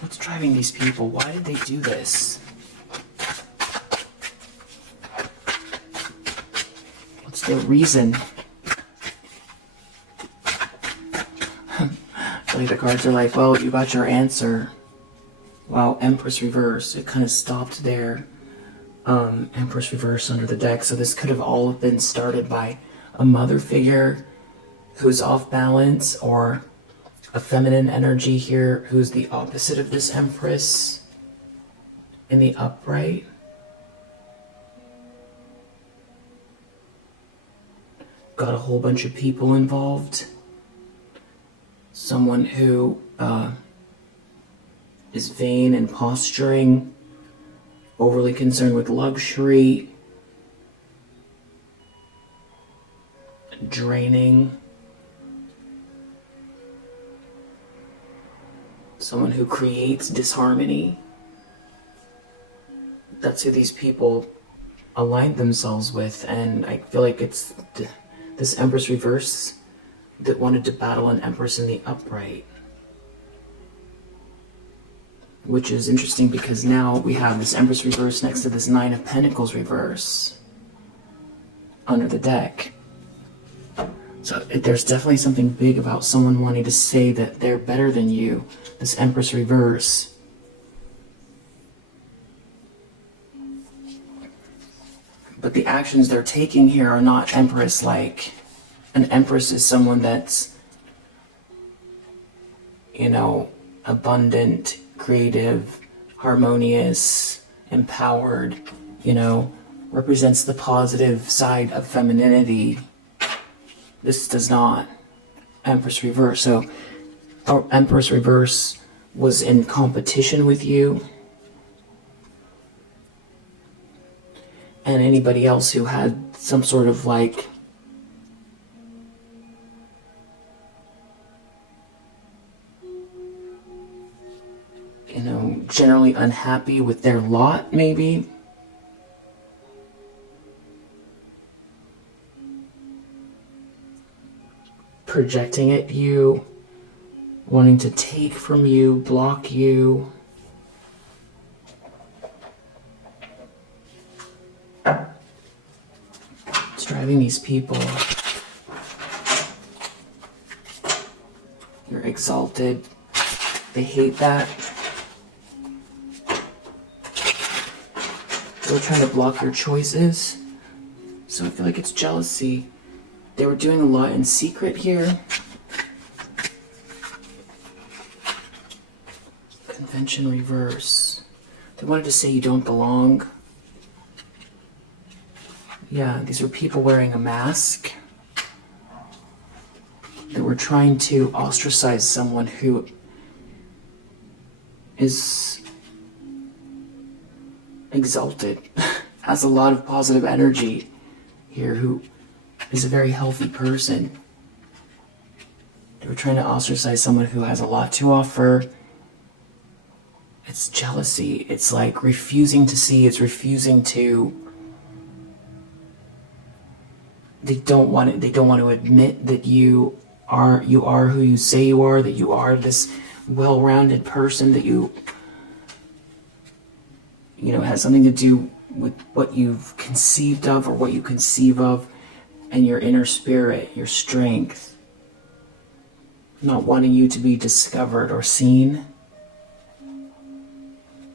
What's driving these people? Why did they do this? What's the reason? Like the cards are like, well, you got your answer. Wow, Empress reverse. It kind of stopped there. Empress reverse under the deck. So this could have all been started by a mother figure who's off balance, or a feminine energy here who's the opposite of this Empress in the upright. got a whole bunch of people involved. Someone who is vain and posturing, overly concerned with luxury, draining. Someone who creates disharmony. That's who these people align themselves with, and I feel like it's this Empress reverse that wanted to battle an Empress in the upright. Which is interesting because now we have this Empress reverse next to this Nine of Pentacles reverse under the deck. So there's definitely something big about someone wanting to say that they're better than you. This Empress reverse. But the actions they're taking here are not Empress-like. An Empress is someone that's, you know, abundant, creative, harmonious, empowered, you know, represents the positive side of femininity. This does not. Empress reverse. So, our Empress reverse was in competition with you. And anybody else who had some sort of like generally unhappy with their lot, maybe. Projecting at you, wanting to take from you, block you. It's driving these people. You're exalted. They hate that. They're trying to block your choices. So I feel like it's jealousy. They were doing a lot in secret here. Convention reverse. They wanted to say you don't belong. Yeah, these were people wearing a mask. They were trying to ostracize someone who is exalted, has a lot of positive energy here, who is a very healthy person. They were trying to ostracize someone who has a lot to offer. It's jealousy. It's like refusing to see. It's refusing to. They don't want it. They don't want to admit that you are who you say you are. That you are this well-rounded person. That you has something to do with what you've conceived of or what you conceive of, and your inner spirit, your strength. Not wanting you to be discovered or seen,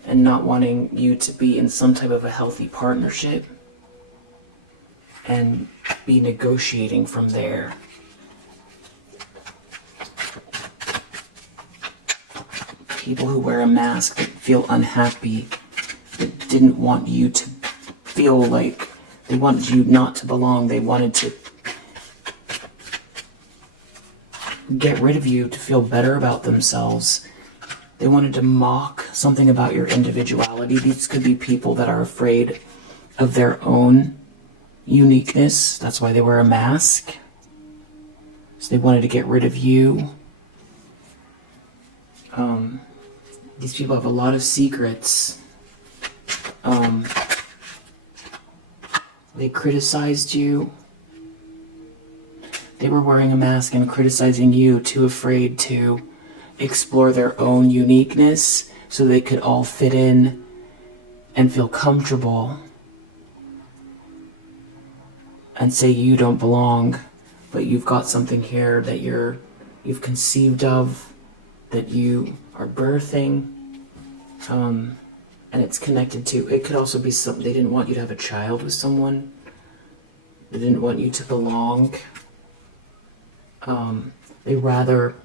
and not wanting you to be in some type of a healthy partnership, and be negotiating from there. People who wear a mask that feel unhappy, that didn't want you to feel like they wanted you not to belong. They wanted to get rid of you to feel better about themselves. They wanted to mock something about your individuality. These could be people that are afraid of their own uniqueness. That's why they wear a mask. So they wanted to get rid of you. These people have a lot of secrets. They criticized you. They were wearing a mask and criticizing you, too afraid to explore their own uniqueness so they could all fit in and feel comfortable and say you don't belong, but you've got something here that you've conceived of, that you are birthing, and it's connected to, it could also be something, they didn't want you to have a child with someone, they didn't want you to belong, they rather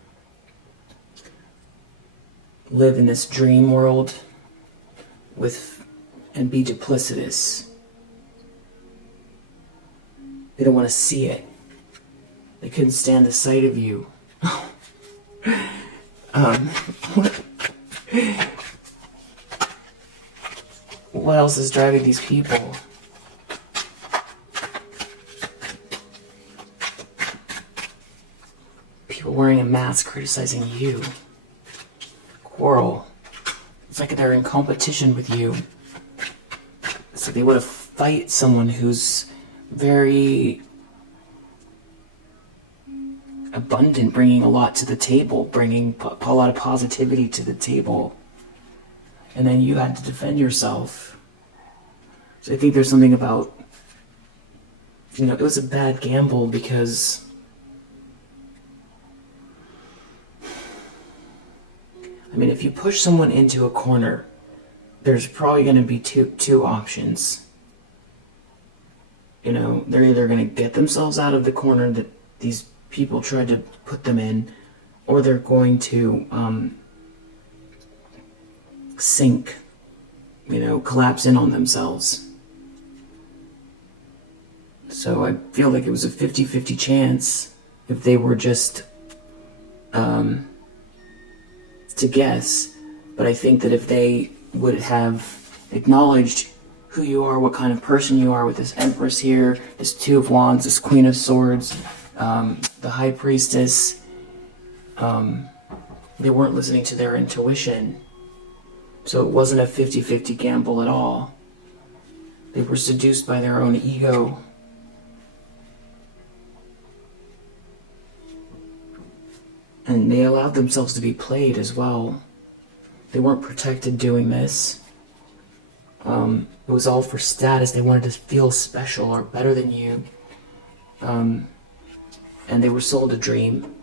live in this dream world and be duplicitous. They don't want to see it. They couldn't stand the sight of you. What else is driving these people? People wearing a mask criticizing you. Quarrel. It's like they're in competition with you. It's like they want to fight someone who's very abundant, bringing a lot to the table, bringing a lot of positivity to the table. And then you had to defend yourself. So I think there's something about, it was a bad gamble because if you push someone into a corner, there's probably going to be two options. They're either going to get themselves out of the corner that these people tried to put them in, or they're going to sink, collapse in on themselves. So I feel like it was a 50-50 chance if they were just to guess. But I think that if they would have acknowledged who you are, what kind of person you are, with this Empress here, this Two of Wands, this Queen of Swords, the High Priestess, they weren't listening to their intuition. So it wasn't a 50-50 gamble at all. They were seduced by their own ego. And they allowed themselves to be played as well. They weren't protected doing this. It was all for status. They wanted to feel special or better than you. And they were sold a dream.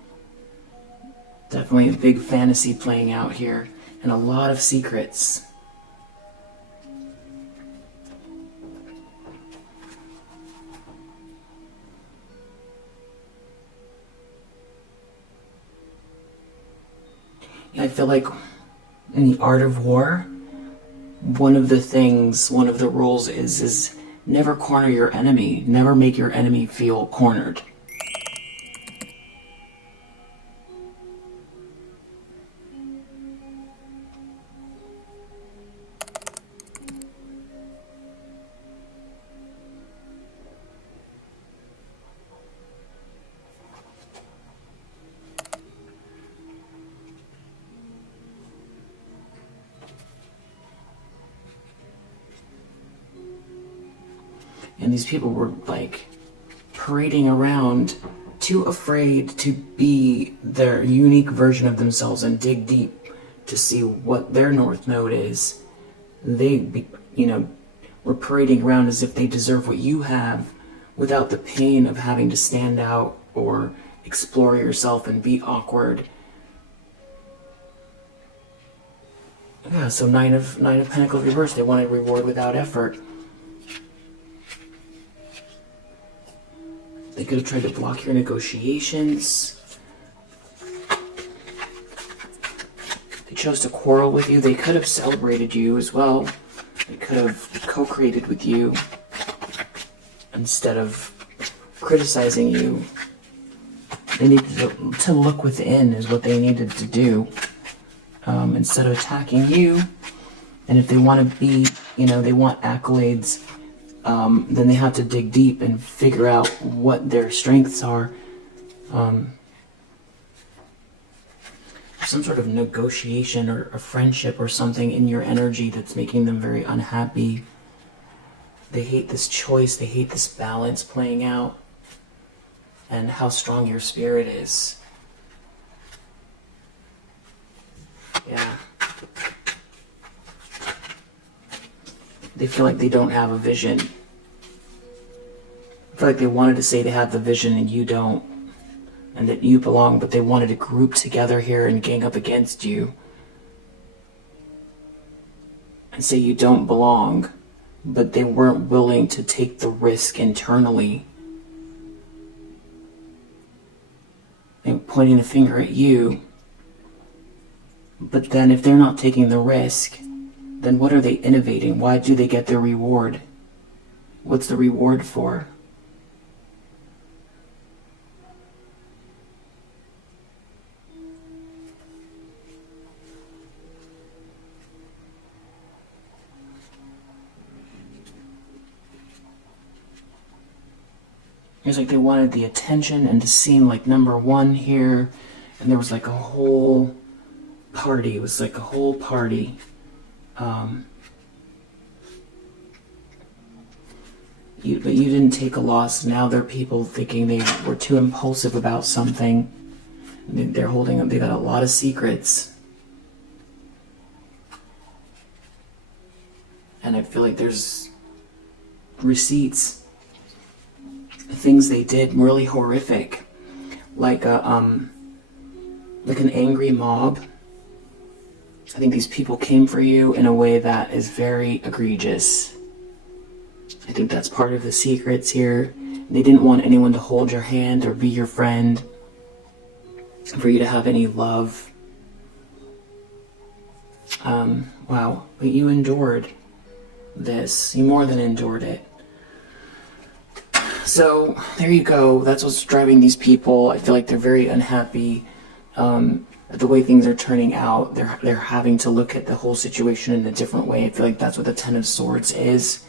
Definitely a big fantasy playing out here. And a lot of secrets. I feel like in the art of war, one of the rules is never corner your enemy. Never make your enemy feel cornered. And these people were like parading around, too afraid to be their unique version of themselves and dig deep to see what their North Node is. They, were parading around as if they deserve what you have without the pain of having to stand out or explore yourself and be awkward. Yeah, so Nine of Pentacles reversed. They wanted reward without effort. They could have tried to block your negotiations. They chose to quarrel with you. They could have celebrated you as well. They could have co-created with you instead of criticizing you. They needed to look within is what they needed to do, instead of attacking you. And if they want to be, they want accolades, then they have to dig deep and figure out what their strengths are. Some sort of negotiation or a friendship or something in your energy that's making them very unhappy. They hate this choice. They hate this balance playing out and how strong your spirit is. Yeah. They feel like they don't have a vision. I feel like they wanted to say they have the vision and you don't, and that you belong, but they wanted to group together here and gang up against you and say you don't belong, but they weren't willing to take the risk internally. They were pointing a finger at you, but then if they're not taking the risk, then what are they innovating? Why do they get their reward? What's the reward for? It's like they wanted the attention and to seem like number one here. And there was like a whole party. It was like a whole party. But you didn't take a loss. Now there are people thinking they were too impulsive about something. They're holding up. They got a lot of secrets. And I feel like there's receipts, things they did really horrific, like an angry mob. I think these people came for you in a way that is very egregious. I think that's part of the secrets here. They didn't want anyone to hold your hand or be your friend, for you to have any love. Wow, but you endured this. You more than endured it. So there you go. That's what's driving these people. I feel like they're very unhappy at the way things are turning out. They're having to look at the whole situation in a different way. I feel like that's what the Ten of Swords is.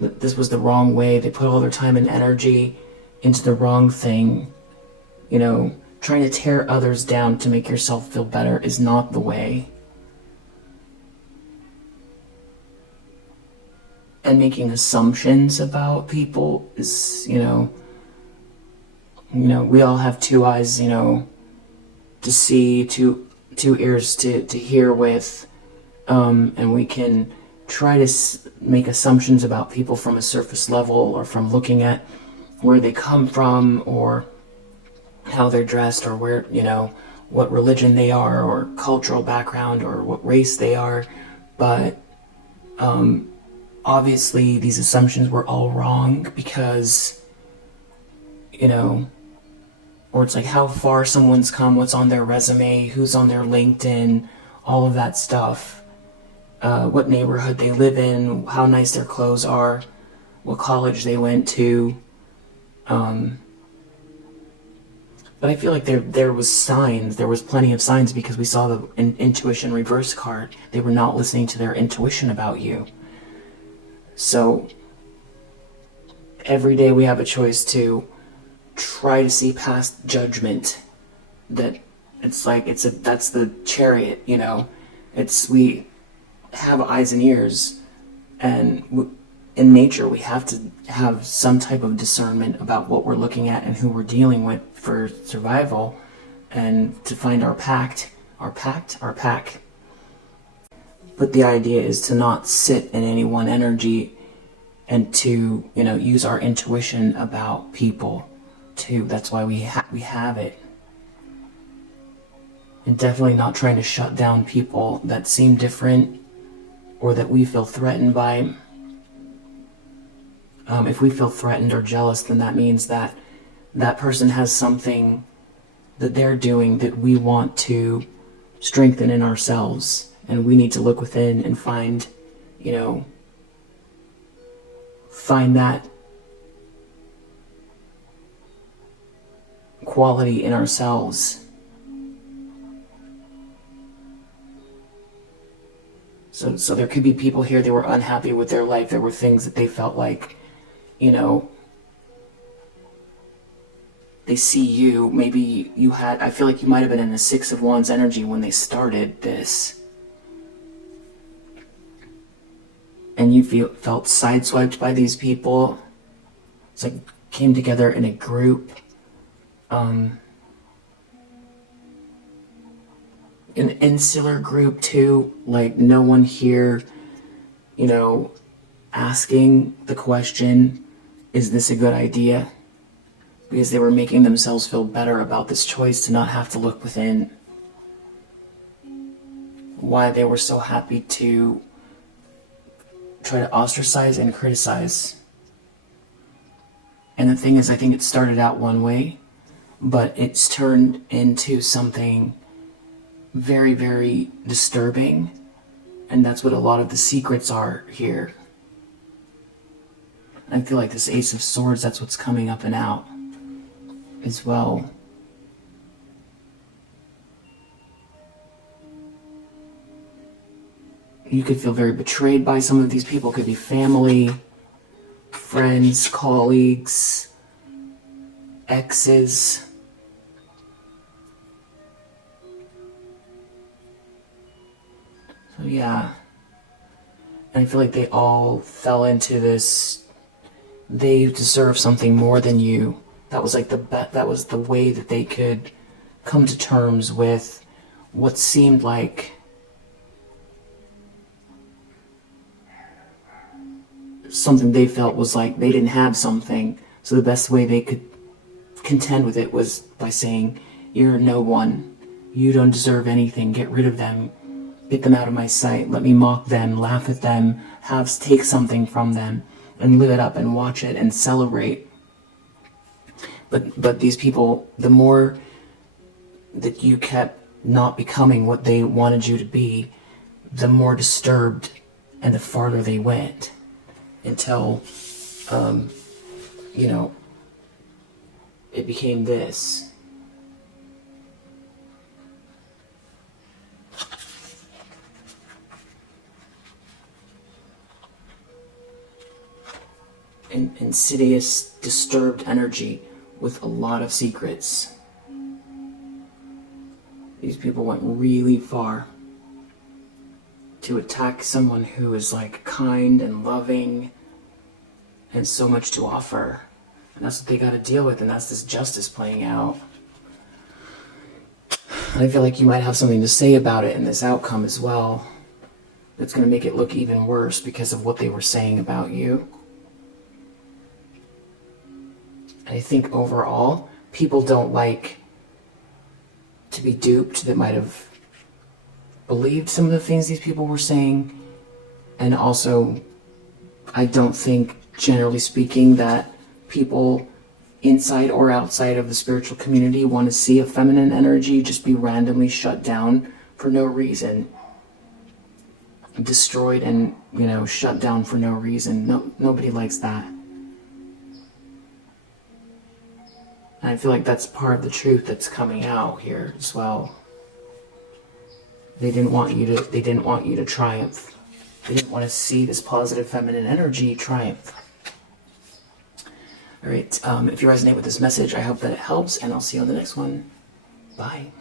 This was the wrong way. They put all their time and energy into the wrong thing. You know, trying to tear others down to make yourself feel better is not the way. And making assumptions about people is, you know, we all have two eyes, to see, two ears to hear with, and we can try to make assumptions about people from a surface level, or from looking at where they come from, or how they're dressed, or where, what religion they are, or cultural background, or what race they are. But obviously these assumptions were all wrong, because, or it's like how far someone's come, what's on their resume, who's on their LinkedIn, all of that stuff, what neighborhood they live in, how nice their clothes are, what college they went to. But I feel like there was signs, there was plenty of signs, because we saw the intuition reverse card. They were not listening to their intuition about you. So every day we have a choice to try to see past judgment. That it's like that's the chariot, we have eyes and ears, and in nature we have to have some type of discernment about what we're looking at and who we're dealing with for survival, and to find our pack. But the idea is to not sit in any one energy, and to, use our intuition about people too. That's why we have it. And definitely not trying to shut down people that seem different, or that we feel threatened by. If we feel threatened or jealous, then that means that that person has something that they're doing that we want to strengthen in ourselves. And we need to look within and find that quality in ourselves. So there could be people here, they were unhappy with their life. There were things that they felt like, they see you. Maybe I feel like you might have been in the Six of Wands energy when they started this. And you felt sideswiped by these people. It's like came together in a group. An insular group too, like no one here, asking the question, is this a good idea? Because they were making themselves feel better about this choice to not have to look within. Why they were so happy to try to ostracize and criticize. And the thing is, I think it started out one way, but it's turned into something very, very disturbing. And that's what a lot of the secrets are here. I feel like this Ace of Swords, that's what's coming up and out as well. You could feel very betrayed by some of these people. It could be family, friends, colleagues, exes. So yeah, and I feel like they all fell into this, they deserve something more than you. That was like that was the way that they could come to terms with what seemed like something they felt was like they didn't have something. So the best way they could contend with it was by saying, you're no one. You don't deserve anything. Get rid of them. Get them out of my sight. Let me mock them, laugh at them, take something from them, and live it up and watch it and celebrate. But these people, the more that you kept not becoming what they wanted you to be, the more disturbed and the farther they went, until, it became this. Insidious, disturbed energy with a lot of secrets. These people went really far to attack someone who is like kind and loving and so much to offer. And that's what they got to deal with, and that's this justice playing out. And I feel like you might have something to say about it in this outcome as well. That's going to make it look even worse because of what they were saying about you. And I think overall, people don't like to be duped that might have believed some of the things these people were saying. And also, I don't think, generally speaking, that people inside or outside of the spiritual community want to see a feminine energy just be randomly shut down for no reason. Destroyed and, shut down for no reason. Nobody likes that. And I feel like that's part of the truth that's coming out here as well. They didn't want you to triumph. They didn't want to see this positive feminine energy triumph. All right, if you resonate with this message, I hope that it helps, and I'll see you on the next one. Bye.